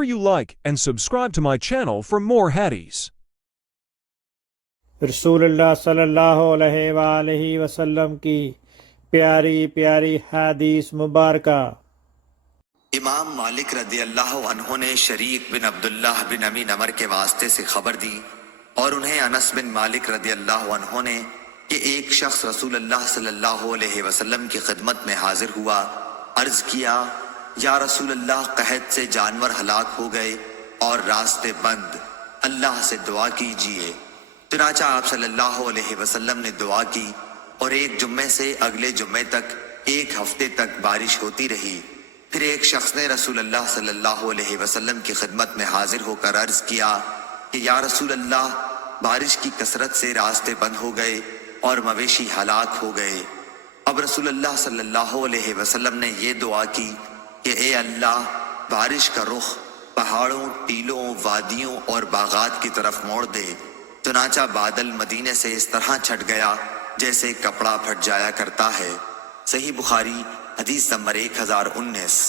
sure you like and subscribe to my channel for more hadiths. رسول اللہ صلی اللہ علیہ وآلہ وسلم کی پیاری پیاری حدیث مبارکہ۔ امام مالک رضی اللہ عنہ نے شریک بن عبداللہ بن امی نمر کے واسطے سے خبر دی اور انہیں انس بن مالک رضی اللہ عنہ نے کہ ایک شخص رسول اللہ صلی اللہ علیہ وسلم کی خدمت میں حاضر ہوا، عرض کیا یا رسول اللہ، قحط سے جانور ہلاک ہو گئے اور راستے بند، اللہ سے دعا کیجیے۔ چنانچہ آپ صلی اللہ علیہ وسلم نے دعا کی اور ایک جمعے سے اگلے جمعے تک ایک ہفتے تک بارش ہوتی رہی۔ پھر ایک شخص نے رسول اللہ صلی اللہ علیہ وسلم کی خدمت میں حاضر ہو کر عرض کیا کہ یا رسول اللہ، بارش کی کثرت سے راستے بند ہو گئے اور مویشی ہلاک ہو گئے۔ اب رسول اللہ صلی اللہ علیہ وسلم نے یہ دعا کی کہ اے اللہ، بارش کا رخ پہاڑوں، ٹیلوں، وادیوں اور باغات کی طرف موڑ دے۔ چنانچہ بادل مدینے سے اس طرح چھٹ گیا جیسے کپڑا پھٹ جایا کرتا ہے۔ صحیح بخاری، حدیث نمبر 1019۔